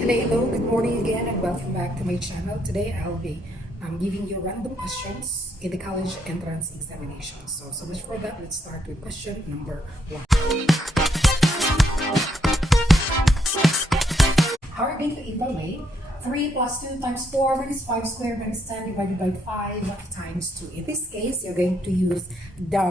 Hello, good morning again and welcome back to my channel. Today I'll be giving you random questions in the college entrance examination. So much for that. Let's start with question number 1. How are you going to evaluate 3 plus 2 times 4 minus 5 squared minus 10 divided by 5 times 2? In this case, you're going to use the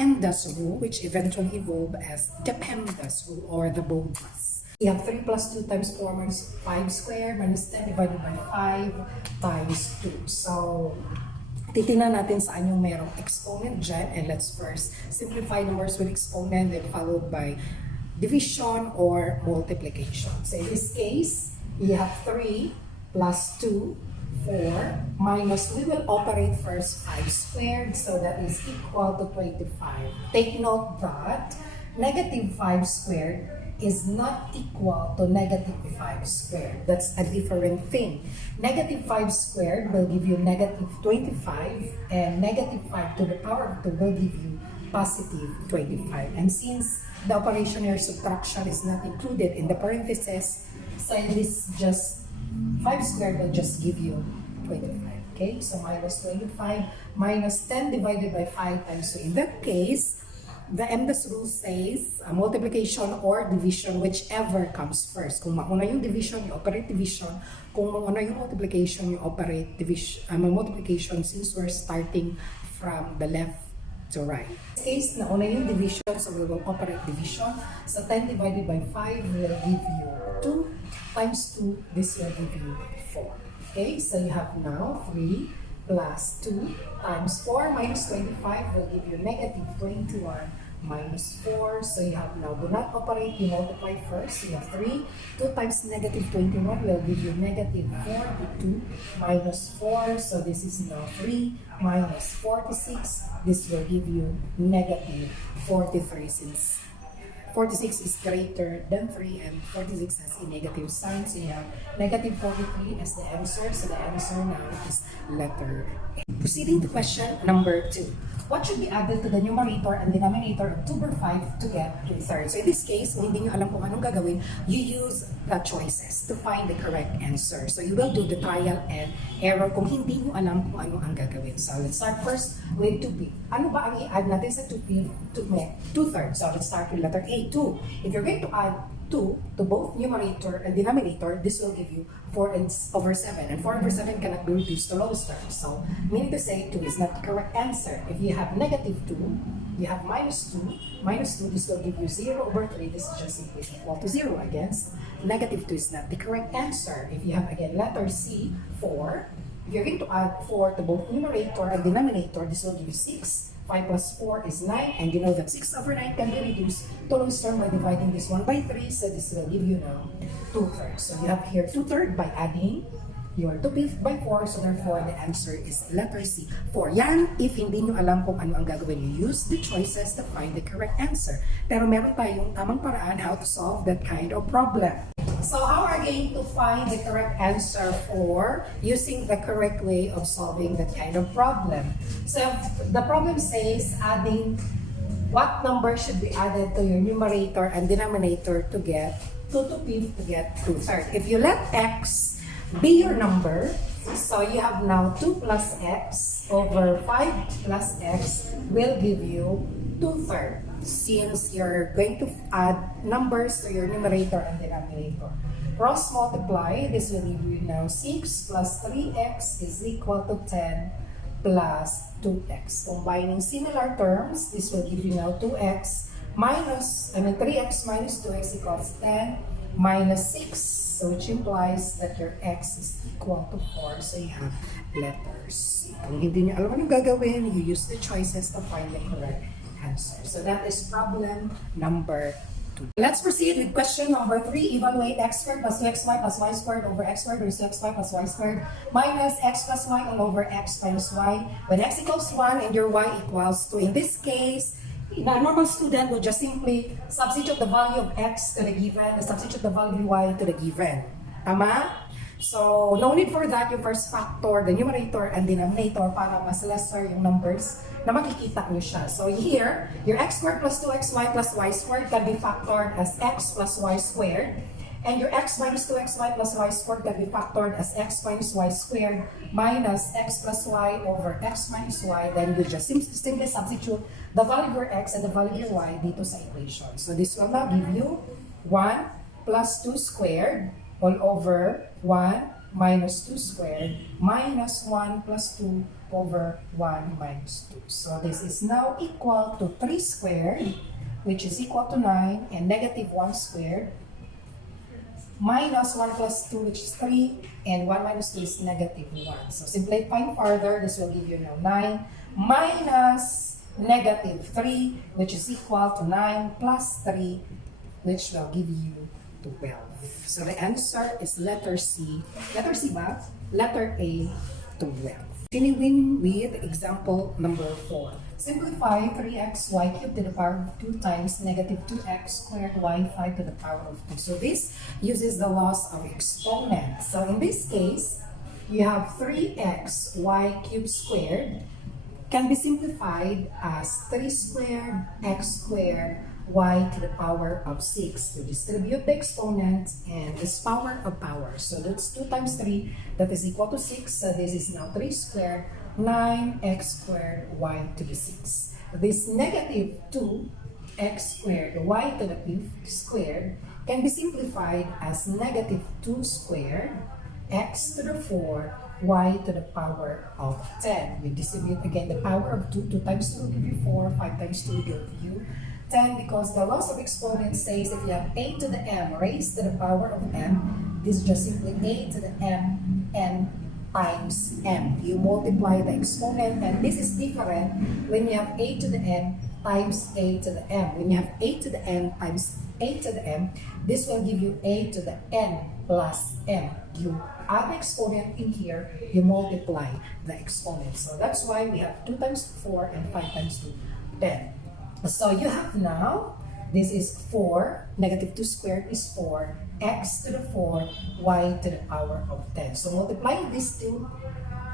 MDAS rule, which eventually evolved as the PEMDAS rule or the bold plus. You have 3 plus 2 times 4 minus 5 squared minus 10 divided by 5 times 2. So, titingnan natin saan yung merong exponent dyan. And let's first simplify numbers with exponent then followed by division or multiplication. So in this case, you have 3 plus 2, 4 minus, we will operate first 5 squared. So that is equal to 25. Take note that negative 5 squared is not equal to negative 5 squared. That's a different thing. Negative 5 squared will give you negative 25 and negative 5 to the power of 2 will give you positive 25. And since the operation here subtraction is not included in the parentheses, so this just 5 squared will just give you 25. Okay, so minus 25 minus 10 divided by 5 times 2. In that case, the MDAS rule says multiplication or division, whichever comes first. Kung mauna yung division, you operate division. Kung mauna yung multiplication, you operate division. Multiplication since we're starting from the left to right. In this case, nauna yung division, so we will operate division. So 10 divided by 5 will give you 2 times 2. This will give you 4. Okay, so you have now 3 plus 2 times 4 minus 25 will give you negative 21 minus 4. So you have now, do not operate, you multiply first. So you have 3. 2 times negative 21 will give you negative 42 minus 4. So this is now 3 minus 46. This will give you negative 43 since 46 is greater than 3 and 46 has a negative sign. So you have negative 43 as the answer. So the answer now is letter A. Proceeding to question number 2. What should be added to the numerator and denominator of 2 over 5 to get 2/3? So in this case, kung hindi nyo alam kung anong gagawin, you use the choices to find the correct answer. So you will do the trial and error kung hindi nyo alam kung ano ang gagawin. So let's start first with 2p. Ano ba ang i-add natin sa 2p to make 2/3? So let's start with letter A, 2. If you're going to add 2 to both numerator and denominator, this will give you 4 over 7. And 4 over 7 cannot be reduced to lowest term. So, meaning to say 2 is not the correct answer. If you have negative 2, you have minus 2. Minus 2, this will give you 0 over 3. This is just simply equal to 0 against. Negative 2 is not the correct answer. If you have, again, letter C, 4. If you're going to add 4 to both numerator and denominator, this will give you 6. 5 plus 4 is 9, and you know that 6 over 9 can be reduced to lowest term by dividing this one by 3, so this will give you now 2/3. So you have here 2/3 by adding your 2p by 4, so therefore the answer is letter C, 4. Yan, if hindi nyo alam kung ano ang gagawin, you use the choices to find the correct answer. Pero meron tayong tamang paraan how to solve that kind of problem. So how are we going to find the correct answer for using the correct way of solving that kind of problem? So the problem says adding what number should be added to your numerator and denominator to get 2 to p to get 2/3. If you let x be your number, so you have now 2 plus x over 5 plus x will give you 2/3. Since you're going to add numbers to your numerator and denominator. Cross multiply, this will give you now 6 plus 3x is equal to 10 plus 2x. Combining similar terms, this will give you now 2x minus, 3x minus 2x equals 10 minus 6. So which implies that your x is equal to 4. So you have letters. Kung hindi nyo alam anong gagawin, you use the choices to find the correct answer. So that is problem number 2. Let's proceed with question number 3. Evaluate x squared plus 2xy plus y squared over x squared raised to xy plus y squared minus x plus y all over x minus y when x equals 1 and your y equals 2. In this case, a normal student will just simply substitute the value of x to the given and substitute the value of y to the given. Tama? So, no need for that. Yung first factor, the numerator and denominator para mas lesser yung numbers na makikita nyo siya. So here, your x squared plus 2xy plus y squared can be factored as x plus y squared. And your x minus 2xy plus y squared can be factored as x minus y squared minus x plus y over x minus y. Then you just simply substitute the value of your x and the value of your y dito sa equation. So this will now give you 1 plus 2 squared all over 1 minus 2 squared minus 1 plus 2 over 1 minus 2. So this is now equal to 3 squared, which is equal to 9, and negative 1 squared minus 1 plus 2, which is 3, and 1 minus 2 is negative 1. So simplifying further, this will give you now 9 minus negative 3, which is equal to 9 plus 3, which will give you 12. So the answer is letter C. Letter C ba? Letter A, 12. Continuing with example number 4. Simplify 3xy cubed to the power of 2 times negative 2x squared y 5 to the power of 2. So this uses the laws of exponents. So in this case, you have 3xy cubed squared can be simplified as 3 squared x squared y to the power of 6 to distribute the exponents and this power of power. So that's 2 times 3, that is equal to 6. So this is now 3 squared, 9x squared y to the 6. This negative 2x squared y to the 5th squared can be simplified as negative 2 squared x to the 4 y to the power of 10. You distribute again the power of 2. 2 times 2 will give you 4, 5 times 2 will give you 10, because the laws of exponents says if you have a to the m raised to the power of m, this is just simply a to the m n times m. You multiply the exponent, and this is different when you have a to the n times a to the m. When you have a to the n times a to the m, this will give you a to the n plus m. You add the exponent in here, you multiply the exponent. So that's why we have 2 times 4 and 5 times 2, 10. So you have now, this is 4, negative 2 squared is 4, x to the 4, y to the power of 10. So multiplying these two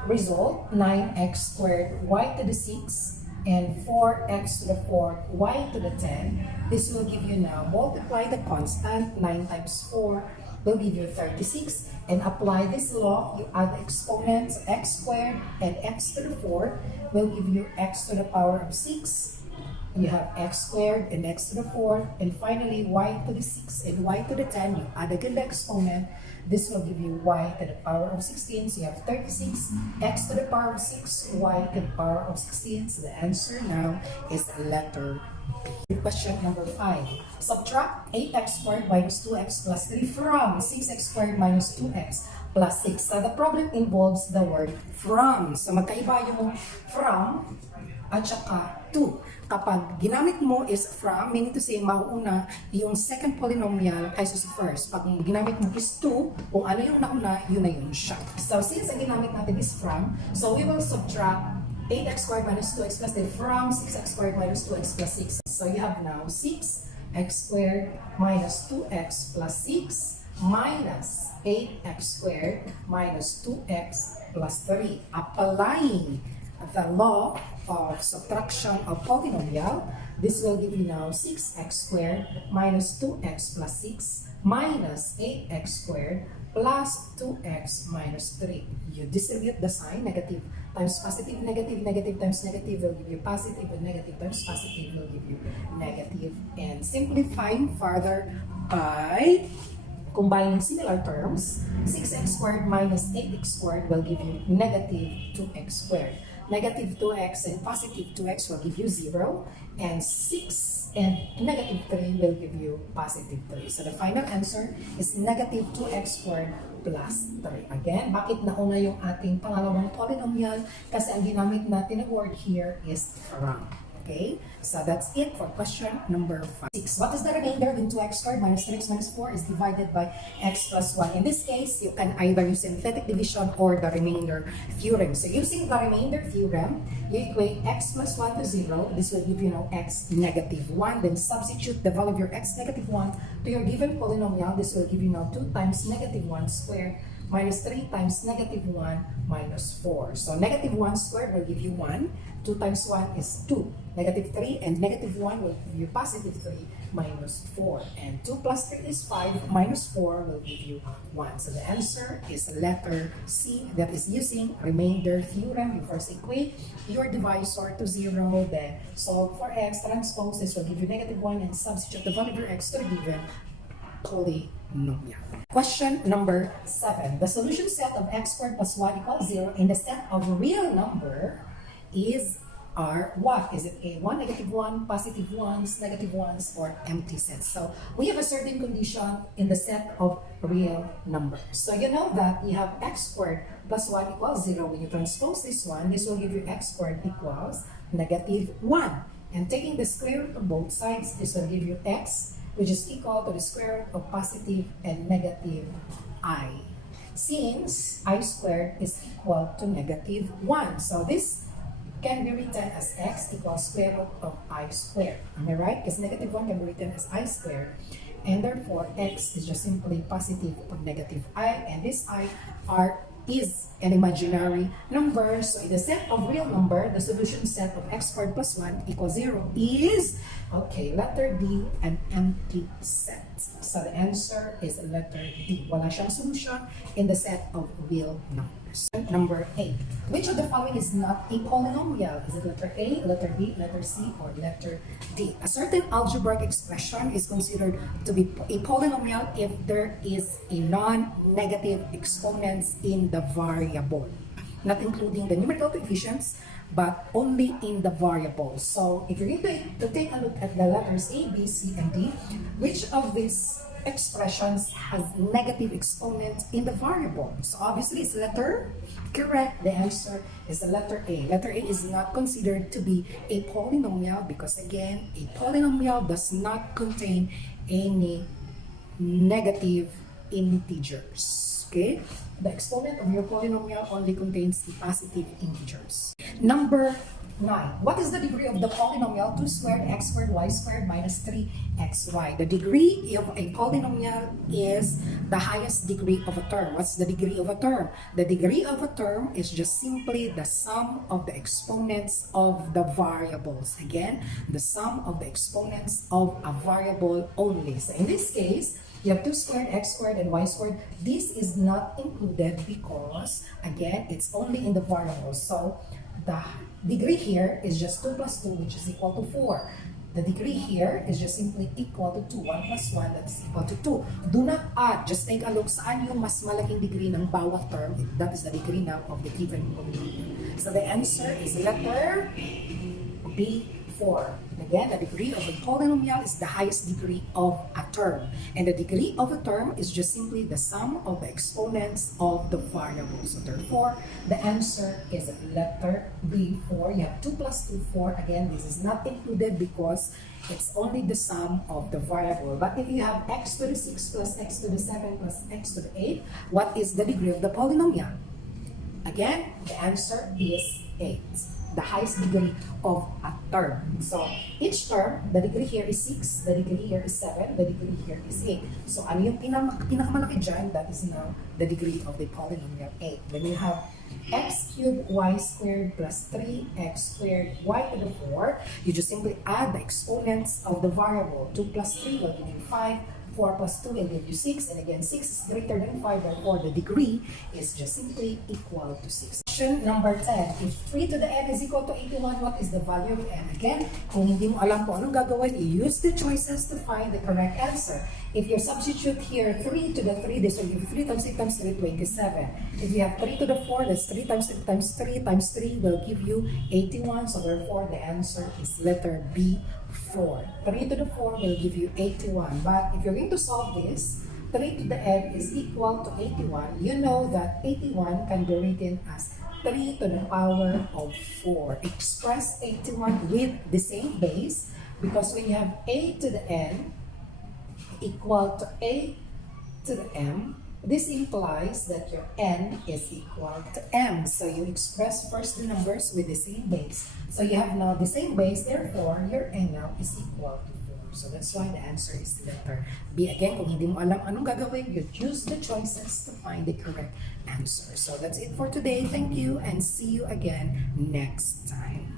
result, 9x squared, y to the 6, and 4x to the 4, y to the 10. This will give you now, multiply the constant, 9 times 4 will give you 36, and apply this law, you add the exponents, x squared and x to the 4 will give you x to the power of 6. You have x squared and x to the 4, and finally y to the 6 and y to the 10. You add again the exponent. This will give you y to the power of 16. So you have 36, x to the power of 6, y to the power of 16. So the answer now is letter B. Question number 5. Subtract 8x squared minus 2x plus 3 from 6x squared minus 2x plus 6. So the problem involves the word from. So magkaiba yung from at saka to. Kapag ginamit mo is from, meaning to say, mauuna yung second polynomial kaysa sa first. Pag ginamit mo is to, kung ano yung nauna, yun na yun siya. So since ang ginamit natin is from, so we will subtract 8x squared minus 2x plus 3 from 6x squared minus 2x plus 6. So you have now 6x squared minus 2x plus 6 minus 8x squared minus 2x plus 3. Applying the law of subtraction of polynomial, this will give you now 6x squared minus 2x plus 6 minus 8x squared plus 2x minus 3. You distribute the sign, negative times positive, negative times negative will give you positive, and negative times positive will give you negative. And simplifying further by combining similar terms, 6x squared minus 8x squared will give you negative 2x squared. Negative 2x and positive 2x will give you 0, and 6 and negative 3 will give you positive 3. So the final answer is negative 2x squared plus 3. Again, bakit nauna yung ating pangalawang polynomial? Kasi ang ginamit natin na word here is from. Okay, so that's it for question number 5. 6. What is the remainder when 2x squared minus 3x minus 4 is divided by x plus 1? In this case, you can either use synthetic division or the remainder theorem. So using the remainder theorem, you equate x plus 1 to 0. This will give you now x negative 1. Then substitute the value of your x negative 1 to your given polynomial. This will give you now 2 times negative 1 squared minus 3 times negative 1 minus 4. So negative 1 squared will give you 1. 2 times 1 is 2. Negative 3 and negative 1 will give you positive 3. minus 4. And 2 plus 3 is 5, minus 4 will give you 1. So the answer is letter C, that is using remainder theorem. You first equate your divisor to 0, then solve for x, transpose this will give you negative 1, and substitute the value of x to the given polynomial. Question number 7. The solution set of x squared plus y equals 0 in the set of real number is are what? Is it a 1, negative 1, positive ones, negative ones, or empty sets? So we have a certain condition in the set of real numbers. So you know that you have x squared plus y equals 0. When you transpose this one, this will give you x squared equals negative 1. And taking the square root of both sides, this will give you x, which is equal to the square root of positive and negative I. Since I squared is equal to negative 1. So this can be written as x equals square root of I squared. Am I right? Because negative 1 can be written as I squared. And therefore, x is just simply positive of negative I. And this I is an imaginary number. So in the set of real number, the solution set of x squared plus 1 equals 0 is, okay, letter D, an empty set. So the answer is letter D. Wala siyang solution in the set of real numbers. Number 8. Which of the following is not a polynomial? Is it letter A, letter B, letter C, or letter D? A certain algebraic expression is considered to be a polynomial if there is a non-negative exponents in the variable, not including the numerical coefficients, but only in the variables. So if you're going to take a look at the letters A, B, C, and D, which of these expressions has negative exponent in the variable? So obviously it's letter correct. The answer is the letter A. Letter A is not considered to be a polynomial because again, a polynomial does not contain any negative integers. Okay? The exponent of your polynomial only contains the positive integers. Number 9. What is the degree of the polynomial 2 squared x squared y squared minus 3xy? The degree of a polynomial is the highest degree of a term. What's the degree of a term? The degree of a term is just simply the sum of the exponents of the variables. Again, the sum of the exponents of a variable only. So in this case, you have 2 squared x squared and y squared. This is not included because, again, it's only in the variables. So the degree here is just 2 plus 2, which is equal to 4. The degree here is just simply equal to 2. 1 plus 1, that is equal to 2. Do not add. Just take a look saan yung mas malaking degree ng bawat term. That is the degree now of the given polynomial. So the answer is letter B, 4. Again, the degree of a polynomial is the highest degree of a term. And the degree of a term is just simply the sum of the exponents of the variables. So therefore, the answer is letter B, 4. You have 2 plus 2, 4. Again, this is not included because it's only the sum of the variable. But if you have x to the 6 plus x to the 7 plus x to the 8, what is the degree of the polynomial? Again, the answer is 8. The highest degree of a term. So each term, the degree here is 6, the degree here is 7, the degree here is 8. So ano yung pinakamalaki dyan? That is now the degree of the polynomial 8. Then you have x cubed y squared plus 3x squared y to the 4. You just simply add the exponents of the variable. 2 plus 3 will give you 5. 4 plus 2 will give you 6, and again 6 is greater than 5, therefore the degree is just simply equal to 6. Question number 10. If 3 to the n is equal to 81, what is the value of n? Again, kung hindi mo alam kung anong gagawin, you use the choices to find the correct answer. If you substitute here 3 to the 3, this will give 3 times 3 times 3, 27. If you have 3 to the 4, that's 3 times 3 times 3 times 3 will give you 81. So therefore, the answer is letter B, 4. 3 to the 4 will give you 81. But if you're going to solve this, 3 to the n is equal to 81. You know that 81 can be written as 3 to the power of 4. Express 81 with the same base because when you have a to the n equal to a to the m, this implies that your n is equal to m. So you express first the numbers with the same base. So you have now the same base, therefore your n now is equal to 4. So that's why the answer is letter B. Again, kung hindi mo alam anong gagawin, you choose the choices to find the correct answer. So that's it for today. Thank you and see you again next time.